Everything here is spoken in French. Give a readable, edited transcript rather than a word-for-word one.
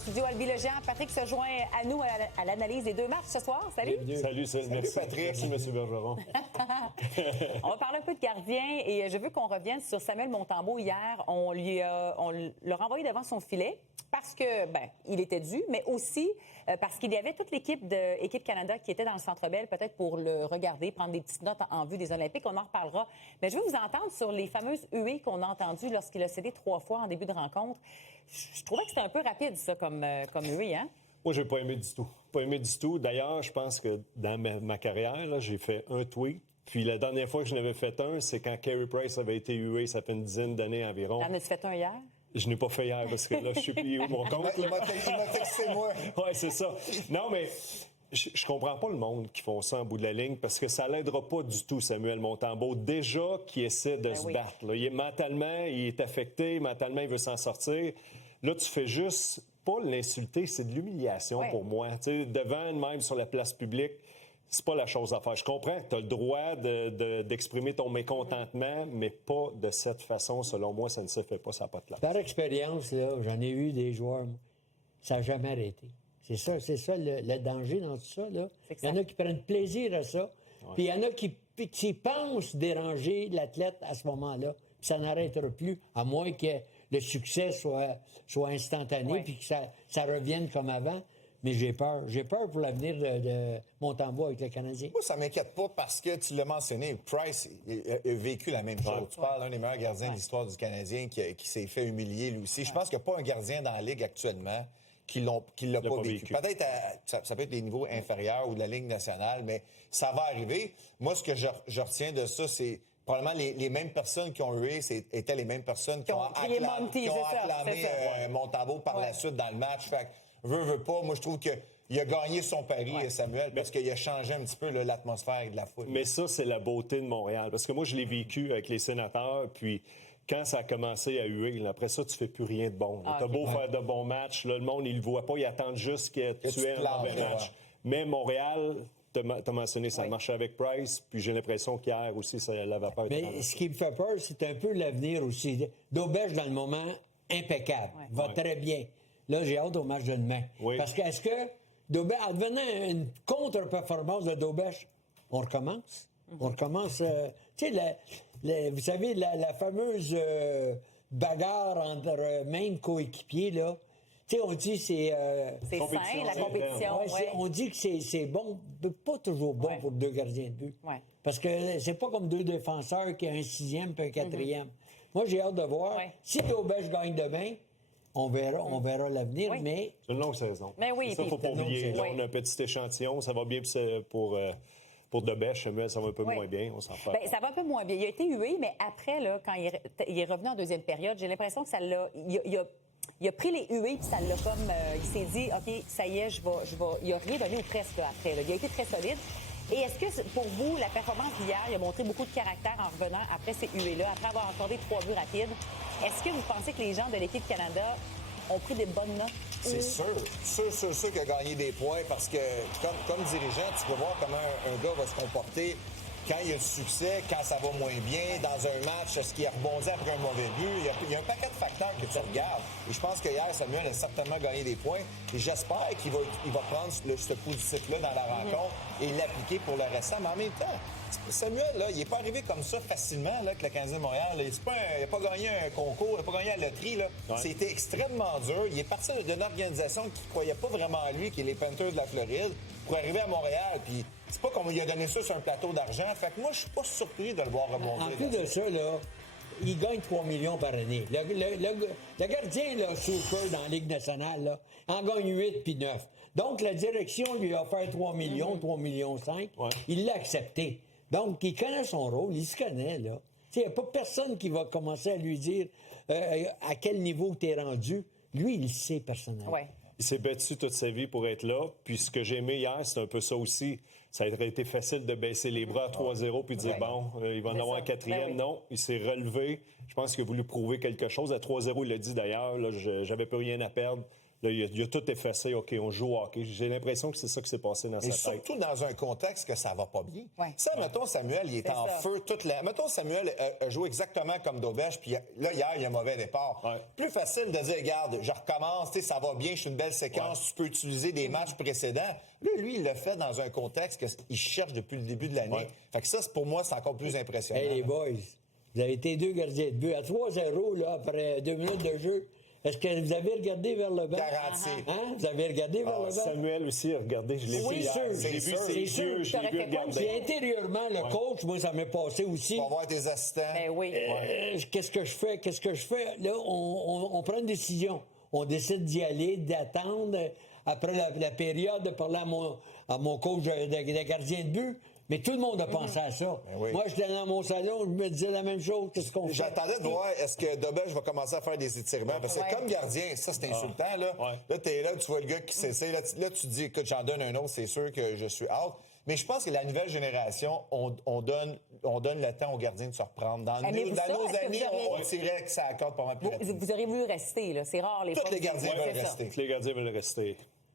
Studio Albi Le Géant, Patrick se joint à nous à l'analyse des deux matchs ce soir. Salut. Salut, merci Patrick. Merci, M. Bergeron. On va parler un peu de gardien et je veux qu'on revienne sur Samuel Montembeault. Hier, on l'a renvoyé devant son filet parce que, il était dû, mais aussi parce qu'il y avait toute l'équipe de Équipe Canada qui était dans le Centre Bell, peut-être pour le regarder, prendre des petites notes en vue des Olympiques. On en reparlera. Mais je veux vous entendre sur les fameuses huées qu'on a entendues lorsqu'il a cédé 3 fois en début de rencontre. Je trouvais que c'était un peu rapide, ça, comme huée, hein? Moi, j'ai pas aimé du tout. Pas aimé du tout. D'ailleurs, je pense que dans ma carrière, là, j'ai fait un tweet. Puis la dernière fois que je n'avais fait un, c'est quand Carey Price avait été hué, ça fait une dizaine d'années environ. En as-tu fait un hier? Je n'ai pas fait hier parce que là, je sais plus où mon compte. Il m'a texté, moi. Ouais, c'est ça. Non, mais je comprends pas le monde qui font ça en bout de la ligne parce que ça l'aidera pas du tout, Samuel Montembeault. Déjà, qui essaie de se battre. Là. Mentalement, il est affecté. Mentalement, il veut s'en sortir. Là, tu fais juste pas l'insulter, c'est de l'humiliation pour moi. Tu sais, devant, même sur la place publique, c'est pas la chose à faire. Je comprends que tu as le droit d'exprimer ton mécontentement, mais pas de cette façon. Selon moi, ça ne se fait pas, ça n'a pas de place. Par expérience, là, j'en ai eu des joueurs, ça n'a jamais arrêté. C'est ça le danger dans tout ça. Là. Il y en a qui prennent plaisir à ça. Ouais. Puis il y en a qui pensent déranger l'athlète à ce moment-là. Puis ça n'arrêtera plus, à moins que le succès soit instantané puis que ça revienne comme avant. Mais j'ai peur. J'ai peur pour l'avenir de Montembeault avec le Canadien. Moi, ça m'inquiète pas parce que tu l'as mentionné, Price a vécu la même chose. Ouais. Tu parles d'un des meilleurs gardiens de l'histoire du Canadien qui s'est fait humilier lui aussi. Je pense qu'il n'y a pas un gardien dans la Ligue actuellement qui l'a pas vécu. Peut-être ça peut être des niveaux inférieurs ou de la Ligue nationale, mais ça va arriver. Moi, ce que je retiens de ça, c'est probablement les mêmes personnes qui ont hué étaient les mêmes personnes qui ont acclamé Montembeault par la suite dans le match. Fait que, veut pas, moi je trouve qu'il a gagné son pari, Samuel, parce qu'il a changé un petit peu l'atmosphère de la foule. Mais ça, c'est la beauté de Montréal. Parce que moi, je l'ai vécu avec les Sénateurs, puis quand ça a commencé à huer, après ça, tu fais plus rien de bon. T'as beau faire de bons matchs, là, le monde, il le voit pas, il attend juste que tu aies un mauvais match. Mais Montréal, t'as mentionné, ça marchait avec Price, puis j'ai l'impression qu'hier aussi, ça l'avait pas été. Mais ce qui me fait peur, c'est un peu l'avenir aussi. Daubèche, dans le moment, impeccable, va très bien. Là, j'ai hâte au match de demain. Oui. Parce que, est-ce que Daubèche, en devenant une contre-performance de Daubèche, on recommence? On recommence, tu sais, vous savez, la fameuse bagarre entre même coéquipiers, là. Tu sais, on dit c'est sain, la compétition. On dit que c'est bon, pas toujours bon pour 2 gardiens de but. Ouais. Parce que c'est pas comme 2 défenseurs qui ont un 6e puis un 4e. Moi, j'ai hâte de voir. Ouais. Si Daubèche gagne demain, on verra l'avenir, mais... C'est une longue saison. Mais oui, ça, il ne faut pas oublier. Là, on a un petit échantillon, ça va bien pour Daubèche, mais ça va un peu moins bien, on s'en fait. Ça va un peu moins bien. Il a été hué, mais après, là, quand il est revenu en deuxième période, j'ai l'impression que ça l'a... Il a pris les huées, puis ça l'a comme... il s'est dit, OK, ça y est, je vais... Il a rien donné ou presque là, après. Là. Il a été très solide. Et est-ce que, pour vous, la performance d'hier, il a montré beaucoup de caractère en revenant après ces huées-là, après avoir accordé 3 buts rapides? Est-ce que vous pensez que les gens de l'Équipe Canada ont pris des bonnes notes? C'est sûr qu'il a gagné des points parce que, comme dirigeant, tu peux voir comment un gars va se comporter quand il y a du succès, quand ça va moins bien, dans un match, est-ce qu'il a rebondi après un mauvais but? Il y a un paquet de facteurs que tu regardes. Et je pense que hier, Samuel a certainement gagné des points. Et j'espère qu'il va prendre ce positif-là dans la rencontre et l'appliquer pour le restant. Mais en même temps, Samuel, là, il n'est pas arrivé comme ça facilement là, que le Canadien de Montréal. Il n'a pas gagné un concours, il n'a pas gagné la loterie. Là. Ouais. C'était extrêmement dur. Il est parti d'une organisation qui ne croyait pas vraiment en lui, qui est les Panthers de la Floride, pour arriver à Montréal. Puis c'est pas comme il a donné ça sur un plateau d'argent. Fait que moi, je suis pas surpris de le voir remonter. En plus de ça, là, il gagne 3 millions par année. Le gardien, là, super dans la Ligue nationale, là, en gagne 8 puis 9. Donc, la direction lui a offert 3 millions, 3 millions 5. Ouais. Il l'a accepté. Donc, il connaît son rôle, il se connaît, là. Il n'y a pas personne qui va commencer à lui dire à quel niveau tu es rendu. Lui, il le sait personnellement. Ouais. Il s'est battu toute sa vie pour être là. Puis ce que j'ai aimé hier, c'est un peu ça aussi. Ça aurait été facile de baisser les bras à 3-0 puis de dire, il va en avoir un 4e. Non, il s'est relevé. Je pense qu'il a voulu prouver quelque chose. À 3-0, il l'a dit d'ailleurs, là, j'avais plus rien à perdre. Là, il a tout effacé. OK, on joue au hockey. J'ai l'impression que c'est ça qui s'est passé dans Et sa tête. surtout dans un contexte que ça va pas bien. Ouais. Ça, mettons, Samuel, il est en feu toute la... Mettons, Samuel a joué exactement comme Dovesh, puis là, hier, il y a un mauvais départ. Ouais. Plus facile de dire, regarde, je recommence, ça va bien, je suis une belle séquence, tu peux utiliser des matchs précédents. Là, lui, il l'a fait dans un contexte qu'il cherche depuis le début de l'année. Ouais. Fait que ça, pour moi, c'est encore plus impressionnant. Hey, les boys, vous avez été 2 gardiens de but. À 3-0, là, après 2 minutes de jeu, est-ce que vous avez regardé vers le banc? Garanti. Hein? Vous avez regardé vers le banc? Samuel aussi, regardez, je l'ai vu hier. sûr, J'ai vu c'est ses sûr. yeux, je l'ai T'aurais vu fait quoi? regarder. Puis intérieurement, le coach, moi, ça m'est passé aussi. Tu vas voir tes assistants. Ben oui. Qu'est-ce que je fais? Qu'est-ce que je fais? Là, on prend une décision. On décide d'y aller, d'attendre après la période, de parler à mon coach de gardien de but. Mais tout le monde a pensé à ça. oui. Moi, j'étais dans mon salon, je me disais la même chose. Qu'est-ce qu'on fait? J'attendais de voir est-ce que Dobej va commencer à faire des étirements. Parce que comme gardien, ça, c'est insultant. Là, là tu es là, tu vois le gars qui s'essaie. Là, tu te dis, écoute, j'en donne un autre, c'est sûr que je suis out. Mais je pense que la nouvelle génération, on donne le temps aux gardiens de se reprendre. Dans nos années, on tirait que ça accorde pas mal plus rapidement. Vous auriez voulu rester, là. C'est rare, les Tous fois. les gardiens veulent C'est ça. rester. Les gardiens veulent rester.